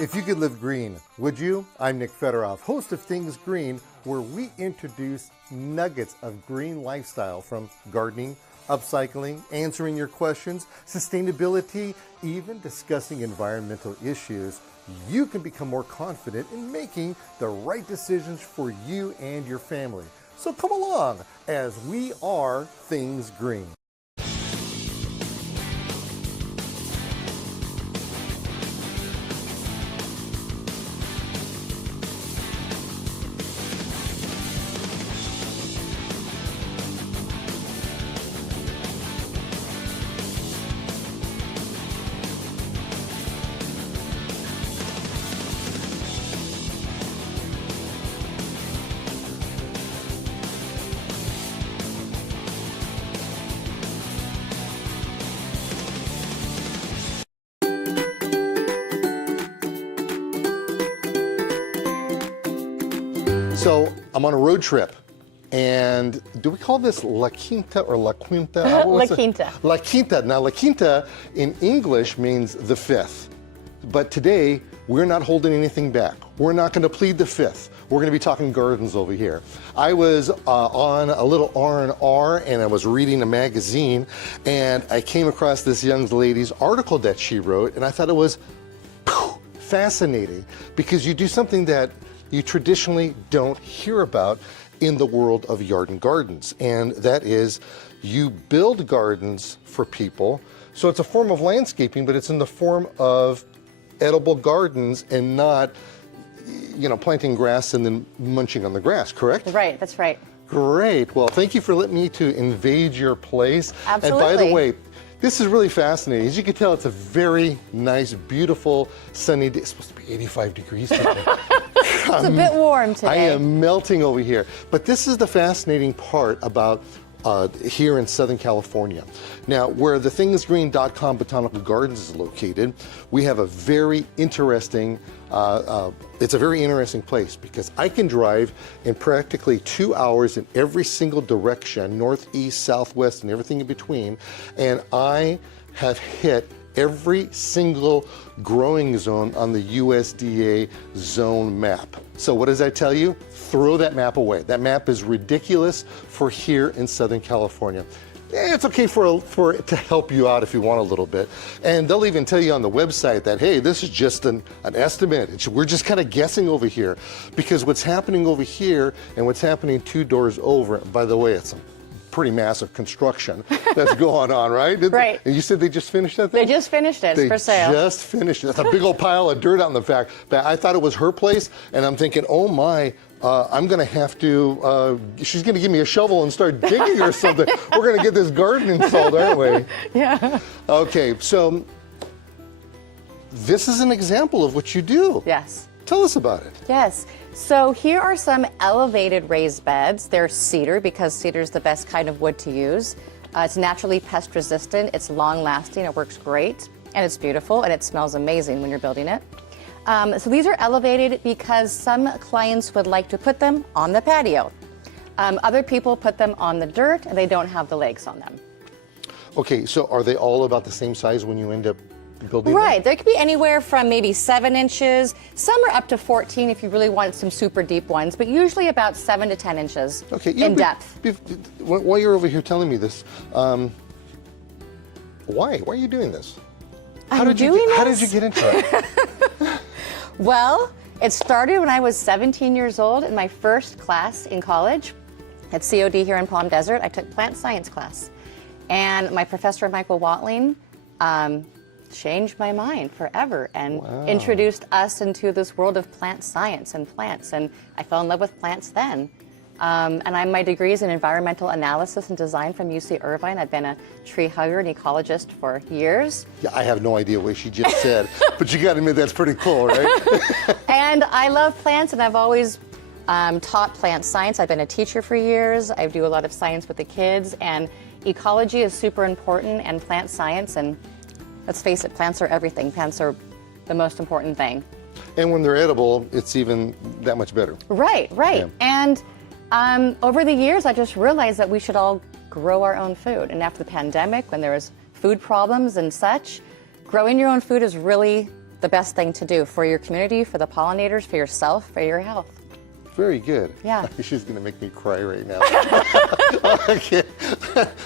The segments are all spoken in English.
If you could live green, would you? I'm Nick Federoff, host of Things Green, where we introduce nuggets of green lifestyle from gardening, upcycling, answering your questions, sustainability, even discussing environmental issues. You can become more confident in making the right decisions for you and your family. So come along as we are Things Green. So I'm on a road trip, and do we call this La Quinta or La Quinta? La Quinta. La Quinta. Now, La Quinta in English means the fifth, but today we're not holding anything back. We're not going to plead the fifth. We're going to be talking gardens over here. I was on a little R&R, and I was reading a magazine, and I came across this young lady's article that she wrote, and I thought it was fascinating because you do something that you traditionally don't hear about in the world of yard and gardens, and that is you build gardens for people. So it's a form of landscaping, but it's in the form of edible gardens and not, you know, planting grass and then munching on the grass, correct? Right, that's right. Great. Well, thank you for letting me to invade your place. Absolutely. And by the way, this is really fascinating. As you can tell, it's a very nice, beautiful, sunny day. It's supposed to be 85 degrees today. It's a bit warm today. I am melting over here. But this is the fascinating part about here in Southern California. Now, where the thingsgreen.com Botanical Gardens is located, we have a very interesting, it's a very interesting place because I can drive in practically 2 hours in every single direction, northeast, southwest, and everything in between, and I have hit every single growing zone on the USDA zone map. So what does that tell you? Throw that map away. That map is ridiculous for here in Southern California. It's okay for it to help you out if you want a little bit. And they'll even tell you on the website that, hey, this is just an estimate. We're just kind of guessing over here. Because what's happening over here and what's happening 2 doors over, by the way, it's a pretty massive construction that's going on, right? Right. And you said they just finished that thing? They just finished it. It's for sale. They just finished it. That's a big old pile of dirt out in the back. I thought it was her place, and I'm thinking, oh my, I'm going to have to, she's going to give me a shovel and start digging or something. We're going to get this garden installed, aren't we? Yeah. Okay, so this is an example of what you do. Yes. Tell us about it. Yes. So here are some elevated raised beds. They're cedar because cedar is the best kind of wood to use. It's naturally pest resistant, it's long lasting, it works great, and it's beautiful, and it smells amazing when you're building it. So these are elevated because some clients would like to put them on the patio. Other people put them on the dirt and they don't have the legs on them. Okay, so are they all about the same size when you end up building Right, there could be anywhere from maybe 7 inches. Some are up to 14 if you really want some super deep ones, but usually about 7 to 10 inches in depth. While you're over here telling me this, why are you doing this? How did you get into it? Well, it started when I was 17 years old in my first class in college at COD here in Palm Desert. I took plant science class, and my professor, Michael Watling, changed my mind forever and introduced us into this world of plant science and plants, and I fell in love with plants then. And my degree is in environmental analysis and design from UC Irvine. I've been a tree hugger and ecologist for years. Yeah, I have no idea what she just said, but you got to admit that's pretty cool, right? And I love plants, and I've always taught plant science. I've been a teacher for years. I do a lot of science with the kids, and ecology is super important, and plant science, and let's face it, plants are everything. Plants are the most important thing. And when they're edible, it's even that much better. Right, right. Yeah. And over the years, I just realized that we should all grow our own food. And after the pandemic, when there was food problems and such, growing your own food is really the best thing to do for your community, for the pollinators, for yourself, for your health. Very good. Yeah. She's going to make me cry right now. Okay.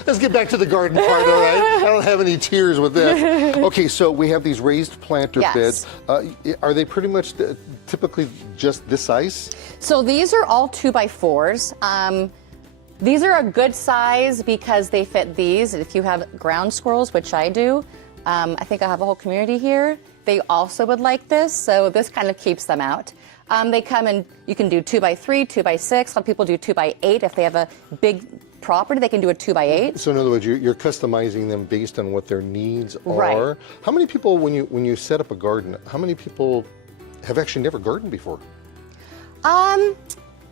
Let's get back to the garden part, all right? I don't have any tears with this. Okay, so we have these raised planter Yes. beds. Are they pretty much typically just this size? So these are all 2x4s. These are a good size because they fit these. If you have ground squirrels, which I do, I think I have a whole community here, they also would like this, so this kind of keeps them out. They come in, you can do 2x3, 2x6. Some people do 2x8. If they have a big property, they can do a 2x8. So in other words, you're customizing them based on what their needs are. Right. How many people, when you set up a garden, how many people have actually never gardened before?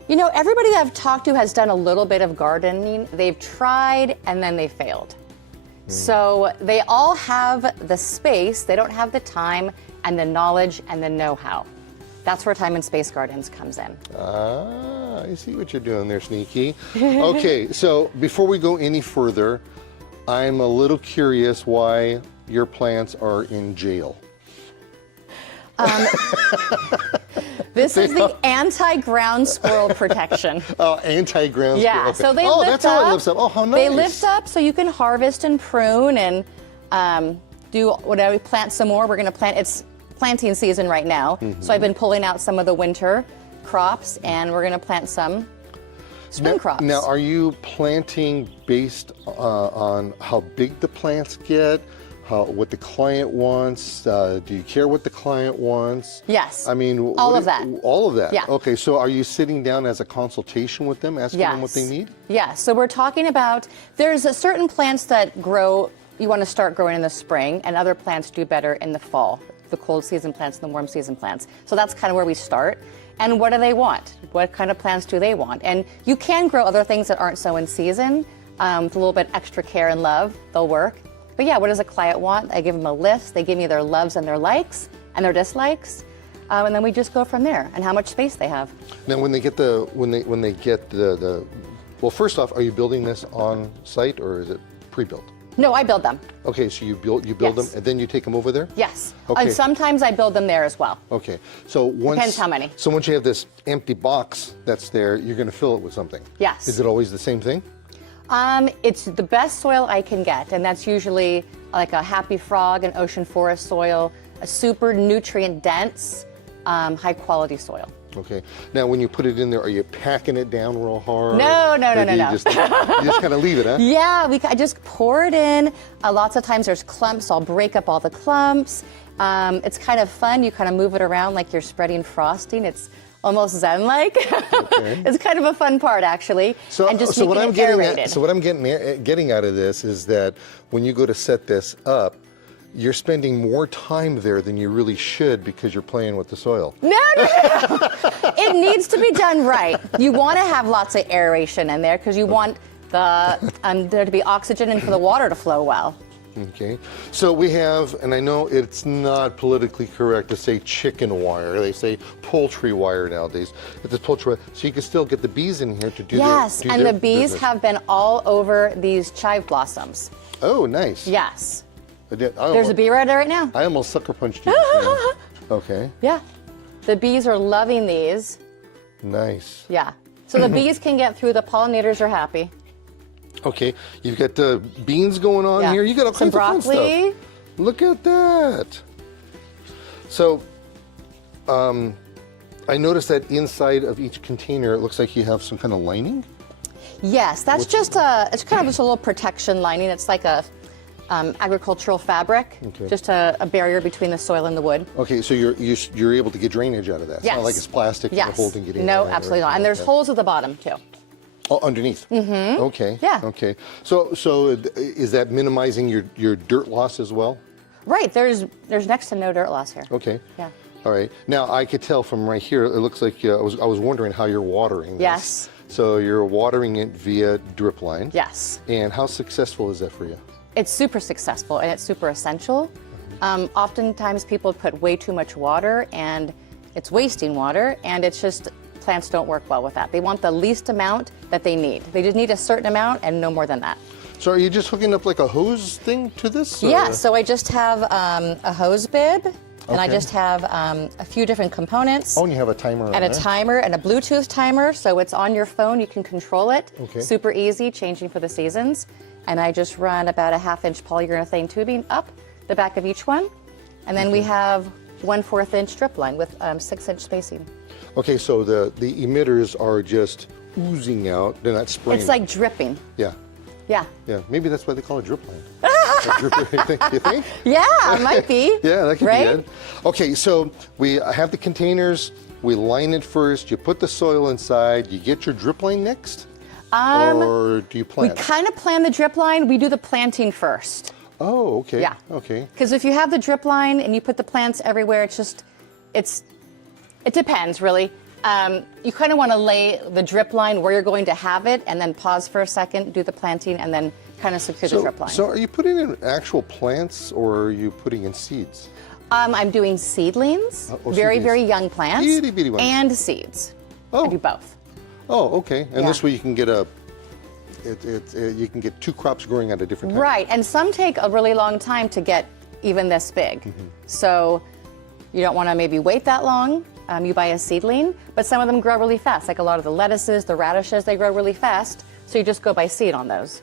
You know, everybody that I've talked to has done a little bit of gardening. They've tried and then they failed. So they all have the space, they don't have the time and the knowledge and the know-how. That's where Thyme and Space Gardens comes in. Ah, I see what you're doing there, Sneaky. Okay, so before we go any further, I'm a little curious why your plants are in jail. This is the anti-ground squirrel protection. Oh, anti-ground squirrel. Yeah, Okay. so they oh, lift that's up. how it lifts up. Oh, how nice. They lift up so you can harvest and prune and do whatever, plant some more. We're gonna plant, it's planting season right now. So I've been pulling out some of the winter crops and we're gonna plant some spring crops. Now, are you planting based on how big the plants get? What the client wants? Do you care what the client wants? Yes. I mean, all of that. All of that? Yeah. Okay, so are you sitting down as a consultation with them, asking them what they need? Yeah, so we're talking about, there's a certain plants that grow, you want to start growing in the spring, and other plants do better in the fall, the cold season plants and the warm season plants. So that's kind of where we start. And what do they want? What kind of plants do they want? And you can grow other things that aren't so in season. With a little bit extra care and love, they'll work. But yeah, what does a client want? I give them a list. They give me their loves and their likes and their dislikes, and then we just go from there. And how much space they have. Now, when they get the well, first off, are you building this on site or is it pre-built? No, I build them. Okay, so you build Yes. them and then you take them over there? Yes. Okay. And sometimes I build them there as well. Okay, so once Depends how many. So once you have this empty box that's there, you're going to fill it with something. Yes. Is it always the same thing? It's the best soil I can get, and that's usually like a happy frog, an ocean forest soil, a super nutrient dense, high quality soil. Okay. Now, when you put it in there, are you packing it down real hard? No. Or do you just kind of leave it, huh? Yeah, I just pour it in. Lots of times there's clumps, so I'll break up all the clumps. It's kind of fun. You kind of move it around like you're spreading frosting. It's almost zen-like. Okay. It's kind of a fun part, actually. and just so what I'm getting aerated. so what I'm getting out of this is that when you go to set this up, you're spending more time there than you really should because you're playing with the soil. No. It needs to be done right. You want to have lots of aeration in there because you want there to be oxygen and for the water to flow well. Okay, so we have, and I know it's not politically correct to say chicken wire. They say poultry wire nowadays. It's poultry wire, so you can still get the bees in here to do Yes, their and the bees business. have been all over these chive blossoms. Oh, nice. Yes. There's a bee right there right now. I almost sucker punched you. Just now. Okay. Yeah. The bees are loving these. Nice. Yeah. So the bees can get through, the pollinators are happy. Okay, you've got the beans going on Yeah. here. You got all Some kinds of fun broccoli. stuff. Look at that. So, I noticed that inside of each container, it looks like you have some kind of lining. Yes, that's it's kind of just a little protection lining. It's like a agricultural fabric, Okay. just a barrier between the soil and the wood. Okay, so you're able to get drainage out of that. It's Yes. not like it's plastic Yes. and holding it in. No, there or absolutely not. anything And there's like that. holes at the bottom too. Oh, underneath. Mm-hmm. Okay. Yeah. Okay. So is that minimizing your dirt loss as well? Right. There's next to no dirt loss here. Okay. Yeah. All right. Now I could tell from right here. It looks like I was wondering how you're watering this. Yes. So you're watering it via drip line. Yes. And how successful is that for you? It's super successful and it's super essential. Oftentimes people put way too much water and it's wasting water, and it's just plants don't work well with that. They want the least amount that they need. They just need a certain amount and no more than that. So are you just hooking up like a hose thing to this? Or? Yeah, so I just have a hose bib And I Okay. just have a few different components. Oh, and you have a timer on And a there? timer and a Bluetooth timer, so it's on your phone. You can control it. Okay. Super easy, changing for the seasons. And I just run about a 1/2-inch polyurethane tubing up the back of each one. And then we have 1/4 inch drip line with 6-inch spacing. Okay, so the emitters are just oozing out. They're not spraying. It's like dripping. Yeah, Yeah. yeah. Maybe that's why they call it drip line. You think? Yeah, it might be. Yeah, that could right? be it. Okay, so we have the containers. We line it first. You put the soil inside. You get your drip line next? Or do you We plant? kind of plan the drip line. We do the planting first. Oh, okay. Yeah. Okay. Because if you have the drip line and you put the plants everywhere, it depends really. You kind of want to lay the drip line where you're going to have it and then pause for a second, do the planting, and then kind of secure the drip line. So are you putting in actual plants or are you putting in seeds? I'm doing seedlings, very, seedlings. very young plants, Itty bitty ones. and seeds. Oh. I do both. Oh, okay. And Yeah. this way you can get you can get 2 crops growing at a different time. Right, and some take a really long time to get even this big. Mm-hmm. So you don't want to maybe wait that long. You buy a seedling, but some of them grow really fast. Like a lot of the lettuces, the radishes, they grow really fast. So you just go by seed on those.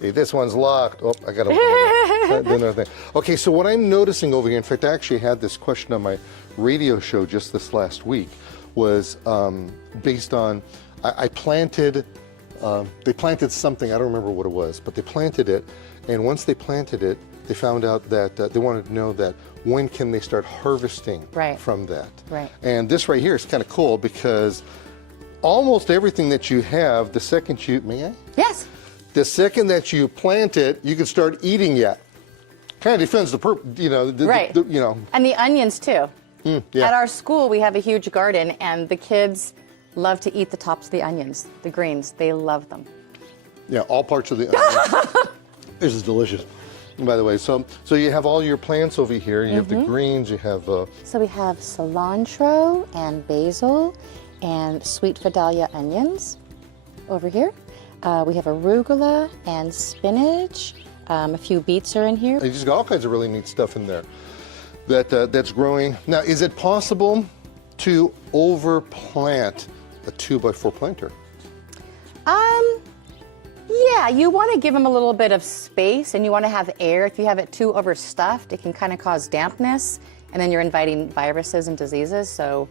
Hey, this one's locked. Oh, I got to do another thing. Okay, so what I'm noticing over here, in fact, I actually had this question on my radio show just this last week, was based on, I planted, they planted something, I don't remember what it was, but they planted it, and once they planted it, they found out that they wanted to know that when can they start harvesting Right. from that. Right. And this right here is kind of cool because almost everything that you have, the second you, may I? Yes. The second that you plant it, you can start eating it. Kind of defends the Right. And the onions too. yeah. At our school, we have a huge garden, and the kids love to eat the tops of the onions, the greens. They love them. Yeah, all parts of the onion. This is delicious. By the way, so you have all your plants over here. You have the greens. You have. So we have cilantro and basil and sweet Vidalia onions over here. We have arugula and spinach. A few beets are in here. You just got all kinds of really neat stuff in there. That's growing. Now, is it possible to overplant a 2x4 planter? Yeah, you want to give them a little bit of space, and you want to have air. If you have it too overstuffed, it can kind of cause dampness, and then you're inviting viruses and diseases. So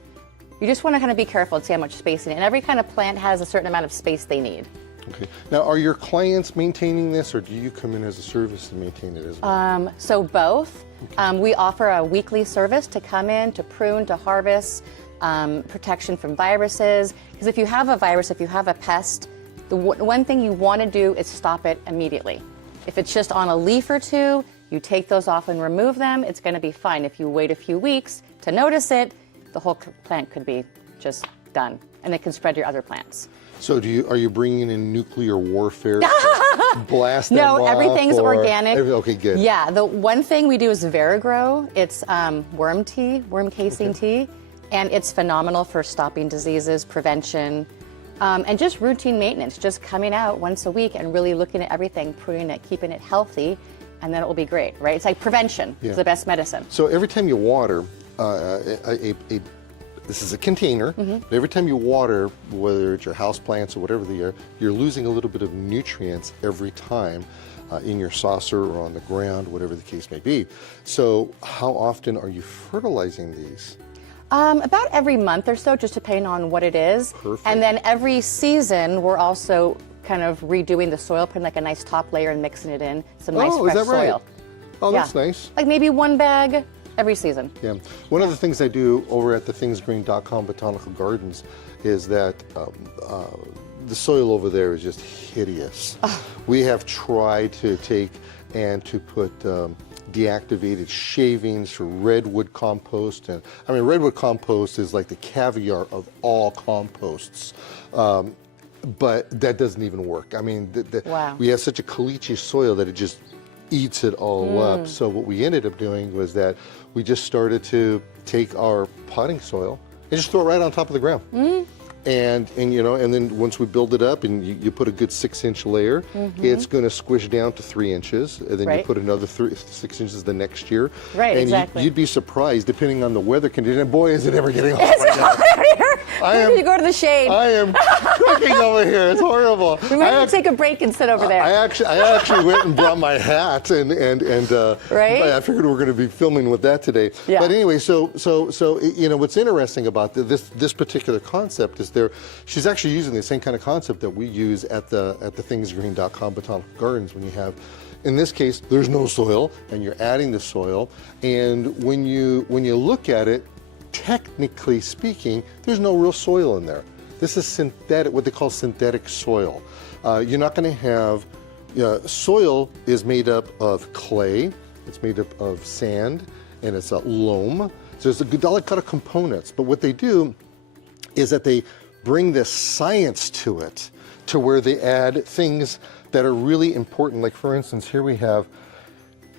you just want to kind of be careful and see how much space in it. And every kind of plant has a certain amount of space they need. Okay. Now, are your clients maintaining this, or do you come in as a service to maintain it as well? So both. We offer a weekly service to come in, to prune, to harvest, protection from viruses. Because if you have a virus, if you have a pest, the one thing you want to do is stop it immediately. If it's just on a leaf or two, you take those off and remove them, it's going to be fine. If you wait a few weeks to notice it, the whole plant could be just done, and it can spread your other plants. So are you bringing in nuclear warfare to blast them off? No, everything's or organic. Okay, good. Yeah, the one thing we do is Verigrow. It's worm tea, worm casing tea, and it's phenomenal for stopping diseases, prevention, and just routine maintenance, just coming out once a week and really looking at everything, pruning it, keeping it healthy, and then it will be great, right? It's like prevention is the best medicine. So every time you water, this is a container. Mm-hmm. Every time you water, whether it's your house plants or whatever they are, you're losing a little bit of nutrients every time in your saucer or on the ground, whatever the case may be. So how often are you fertilizing these? About every month or so, just depending on what it is. Perfect. And then every season, we're also kind of redoing the soil, putting like a nice top layer and mixing it in, some nice fresh is that right? soil. Oh, Yeah. that's nice. Like maybe one bag every season. Yeah. One of the things I do over at the thingsgreen.com Botanical Gardens is that the soil over there is just hideous. We have tried to take and to put deactivated shavings for redwood compost, and I mean redwood compost is like the caviar of all composts. But that doesn't even work. I mean, Wow. we have such a caliche soil that it just eats it all up. So what we ended up doing was that we just started to take our potting soil and just throw it right on top of the ground. And and then once we build it up and you put a good 6-inch layer, it's going to squish down to 3 inches, and then you put another 6 inches the next year. Right, and exactly. You'd be surprised, depending on the weather condition. And boy, is it ever getting hot right now. You go to the shade. I am cooking over here. It's horrible. We might have to take a break and sit over there. I actually went and brought my hat and Right? I figured we're going to be filming with that today. Yeah. But anyway, so what's interesting about this particular concept is she's actually using the same kind of concept that we use at the thingsgreen.com botanical gardens. When you have, in this case, there's no soil and you're adding the soil, and when you look at it, technically speaking, there's no real soil in there. This is synthetic, what they call synthetic soil. You're not going to have, soil is made up of clay, it's made up of sand, and it's a loam. So there's a lot of components, but what they do is that they bring this science to it, to where they add things that are really important. Like, for instance, here we have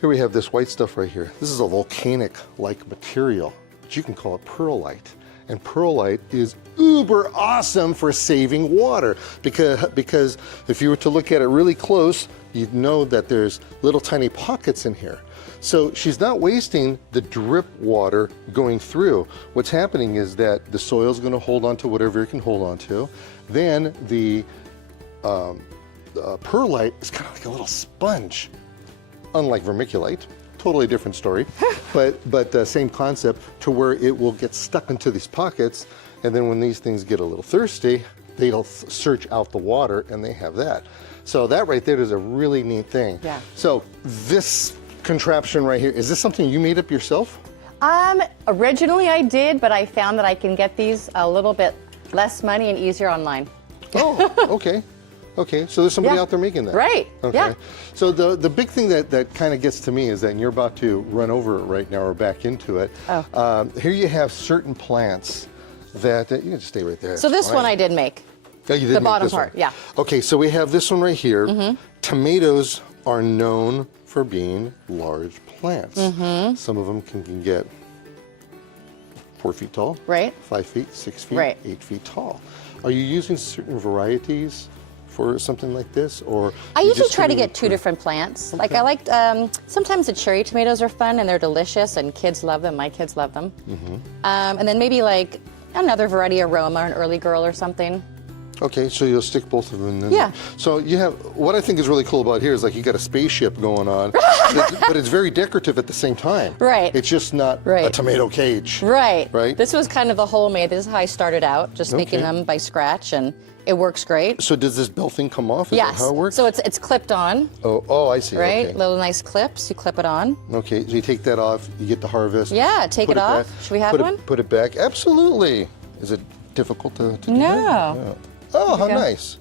this white stuff right here. This is a volcanic-like material, but you can call it perlite. And perlite is uber awesome for saving water, because if you were to look at it really close, you'd know that there's little tiny pockets in here. So she's not wasting the drip water going through. What's happening is that the soil's going to hold on to whatever it can hold on to. Then the perlite is kind of like a little sponge, unlike vermiculite. Totally different story, but same concept, to where it will get stuck into these pockets, and then when these things get a little thirsty, they'll search out the water, and they have that. So that right there is a really neat thing. Yeah. So this contraption right here, is this something you made up yourself? Originally I did, but I found that I can get these a little bit less money and easier online. Oh, okay. Okay, so there's somebody out there making that. Right, okay. yeah. So the big thing that kind of gets to me is that, and you're about to run over it right now or back into it, here you have certain plants that, you can just stay right there. So this one I did make. Oh, you did the make bottom this part, one. yeah. Okay, so we have this one right here. Tomatoes are known for being large plants. Some of them can get 4 feet tall, right? 5 feet, 6 feet, right. 8 feet tall. Are you using certain varieties for something like this, or I usually try to get 2 different plants. Okay. Like I like, sometimes the cherry tomatoes are fun and they're delicious and kids love them. My kids love them. And then maybe like another variety, Aroma, an early girl or something. Okay, so you'll stick both of them in. Yeah. So you have, what I think is really cool about here is like you got a spaceship going on, but it's very decorative at the same time. Right. It's just not a tomato cage. Right. Right. This was kind of the homemade. This is how I started out, just making them by scratch, and it works great. So does this bell thing come off? Is yes. that how it works? So it's clipped on. Oh, I see. Right. Okay. Little nice clips. You clip it on. Okay. So you take that off. You get the harvest. Yeah. Take it off. Back, Should we have one? Put it back. Absolutely. Is it difficult to do? No. That? No. Oh, how nice.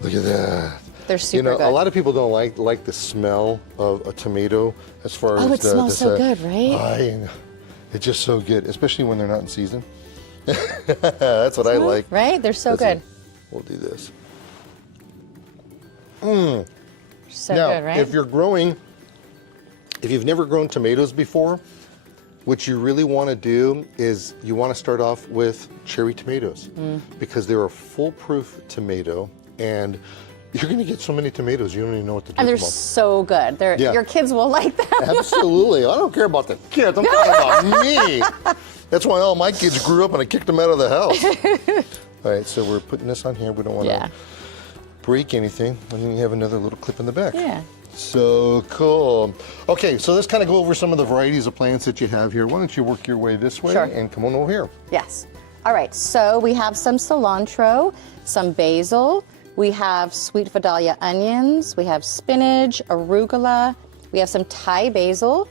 Look at that. They're super good. A lot of people don't like the smell of a tomato as far as it smells so good, right? It's just so good, especially when they're not in season. That's what I like. Right? They're so good. We'll do this. So now, good, right? if you've never grown tomatoes before, what you really want to do is you want to start off with cherry tomatoes, because they're a foolproof tomato, and you're going to get so many tomatoes you don't even know what to do and they're with them. so good. Your kids will like them. Absolutely. I don't care about the kids. I'm talking about me. That's why all my kids grew up and I kicked them out of the house. All right, so we're putting this on here. We don't want to break anything. And then you have another little clip in the back. Yeah. So cool. Okay, so let's kind of go over some of the varieties of plants that you have here. Why don't you work your way this way and come on over here. Yes. All right, so we have some cilantro, some basil, we have sweet Vidalia onions, we have spinach, arugula, we have some Thai basil,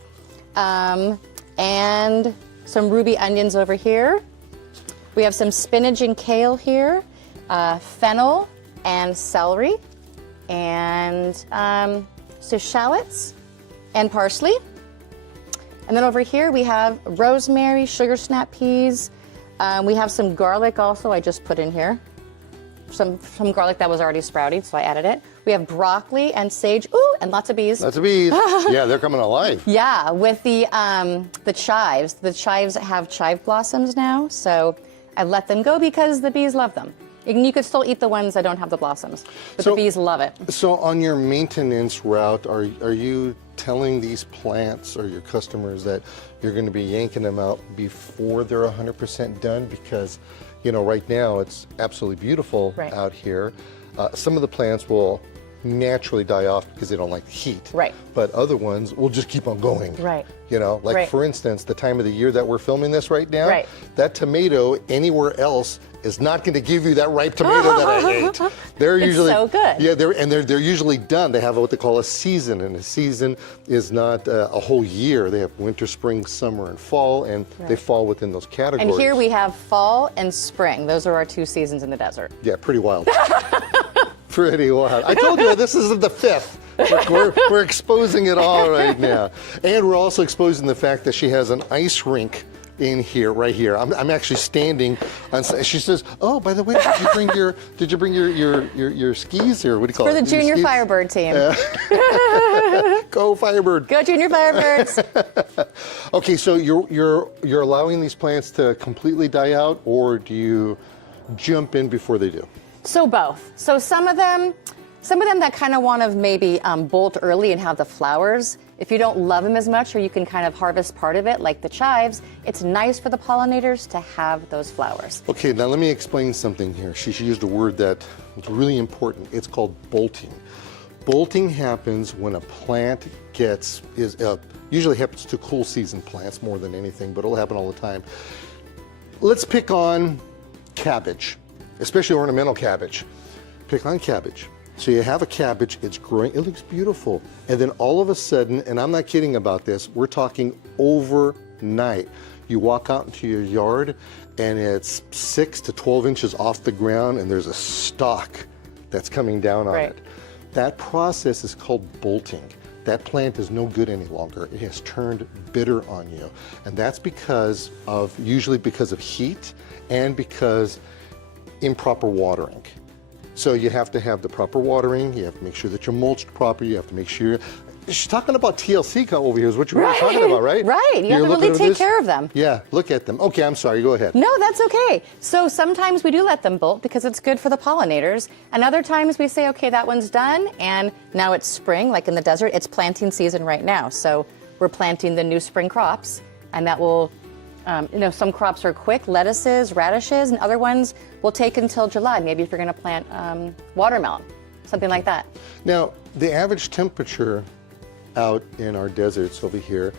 and some ruby onions over here. We have some spinach and kale here, fennel and celery, and so shallots and parsley. And then over here we have rosemary, sugar snap peas. We have some garlic also I just put in here. Some garlic that was already sprouted, so I added it. We have broccoli and sage, and lots of bees. Lots of bees. Yeah, they're coming alive. Yeah, with the chives. The chives have chive blossoms now, so I let them go because the bees love them. And you could still eat the ones that don't have the blossoms, but the bees love it. So on your maintenance route, are you telling these plants or your customers that you're going to be yanking them out before they're 100% done? Because, you know, right now it's absolutely beautiful out here. Some of the plants will naturally die off because they don't like the heat. Right. But other ones will just keep on going. Right. You know, like for instance, the time of the year that we're filming this right now, that tomato anywhere else is not going to give you that ripe tomato that I ate. They're usually so good. Yeah, they're usually done. They have what they call a season, and a season is not a whole year. They have winter, spring, summer, and fall, and they fall within those categories. And here we have fall and spring. Those are our 2 seasons in the desert. Yeah, pretty wild. Pretty wild. I told you this is the 5th. We're exposing it all right now. And we're also exposing the fact that she has an ice rink in here, right here. I'm actually standing on, she says, oh, by the way, did you bring your skis here? What do you call it? For the Junior Firebird team. Go Firebird. Go Junior Firebirds. Okay, so you're allowing these plants to completely die out, or do you jump in before they do? So both. So some of them that kind of want to maybe bolt early and have the flowers, if you don't love them as much, or you can kind of harvest part of it, like the chives, it's nice for the pollinators to have those flowers. Okay, now let me explain something here. She used a word that is really important. It's called bolting. Bolting happens when a plant usually happens to cool season plants more than anything, but it'll happen all the time. Let's pick on cabbage, especially ornamental cabbage. Pick on cabbage. So you have a cabbage, it's growing, it looks beautiful. And then all of a sudden, and I'm not kidding about this, we're talking overnight. You walk out into your yard and it's 6 to 12 inches off the ground and there's a stalk that's coming down on it. That process is called bolting. That plant is no good any longer. It has turned bitter on you. And that's usually because of heat and because improper watering. So you have to have the proper watering, you have to make sure that you're mulched properly, you have to make sure. She's talking about TLC over here is what you were talking about, right? Right, you have to really take care of them. Yeah, look at them. Okay, I'm sorry, go ahead. No, that's okay. So sometimes we do let them bolt because it's good for the pollinators, and other times we say, okay, that one's done, and now it's spring, like in the desert, it's planting season right now. So we're planting the new spring crops, and that will, some crops are quick, lettuces, radishes, and other ones will take until July. Maybe if you're going to plant watermelon, something like that. Now, the average temperature out in our deserts over here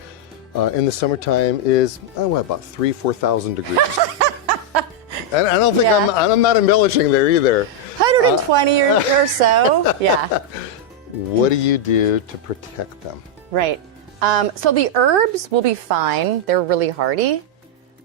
in the summertime is about 4,000 degrees. And I don't think I'm not embellishing there either. 120 or so, yeah. What do you do to protect them? Right. So the herbs will be fine. They're really hardy.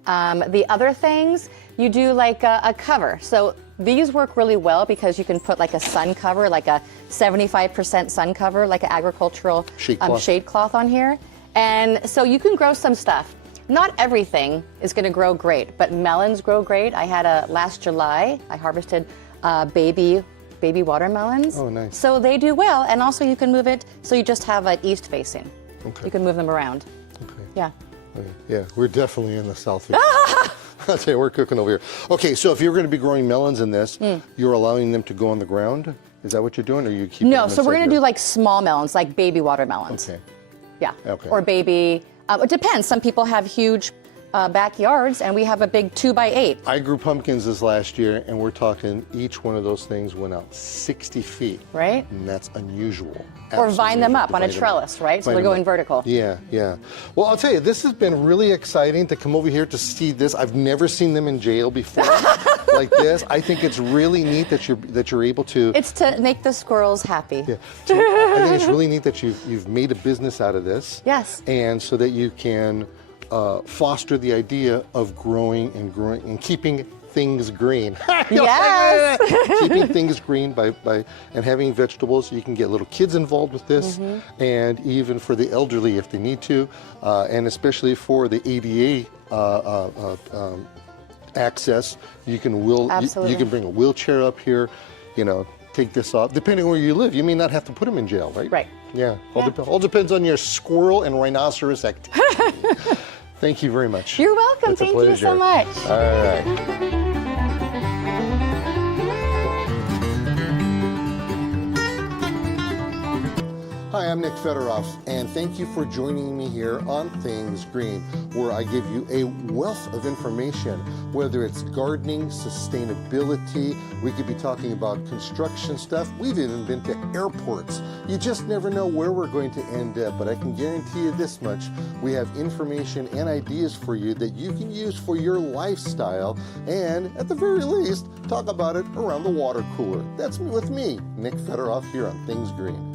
The other things, you do like a cover. So these work really well because you can put like a sun cover, like a 75% sun cover, like an agricultural shade cloth on here. And so you can grow some stuff. Not everything is going to grow great, but melons grow great. I had last July, I harvested baby watermelons. Oh, nice. So they do well, and also you can move it so you just have an east facing. Okay. You can move them around. Okay. Yeah. Okay. Yeah, we're definitely in the south. I'll tell you, we're cooking over here. Okay, so if you're going to be growing melons in this, you're allowing them to go on the ground? Is that what you're doing, or you keep? No, so we're going to do like small melons, like baby watermelons. Okay. Yeah. Okay. Or baby. It depends. Some people have huge backyards, and we have a big 2x8. I grew pumpkins this last year, and we're talking each one of those things went out 60 feet. Right. And that's unusual. Or vine them up on a trellis, right? So they're going vertical. Yeah, yeah. Well, I'll tell you, this has been really exciting to come over here to see this. I've never seen them in jail before like this. I think it's really neat that you're able to. It's to make the squirrels happy. Yeah. I think it's really neat that you've made a business out of this. Yes. And so that you can foster the idea of growing and keeping things green. Yes. Keeping things green by and having vegetables. You can get little kids involved with this, and even for the elderly if they need to, and especially for the ADA access. You can bring a wheelchair up here. Take this off. Depending on where you live, you may not have to put them in jail, right? Right. Yeah. All depends on your squirrel and rhinoceros activity. Thank you very much. You're welcome. Thank you so much. All right. Hi, I'm Nick Federoff, and thank you for joining me here on Things Green, where I give you a wealth of information, whether it's gardening, sustainability, we could be talking about construction stuff, we've even been to airports. You just never know where we're going to end up, but I can guarantee you this much, we have information and ideas for you that you can use for your lifestyle, and at the very least, talk about it around the water cooler. That's with me, Nick Federoff, here on Things Green.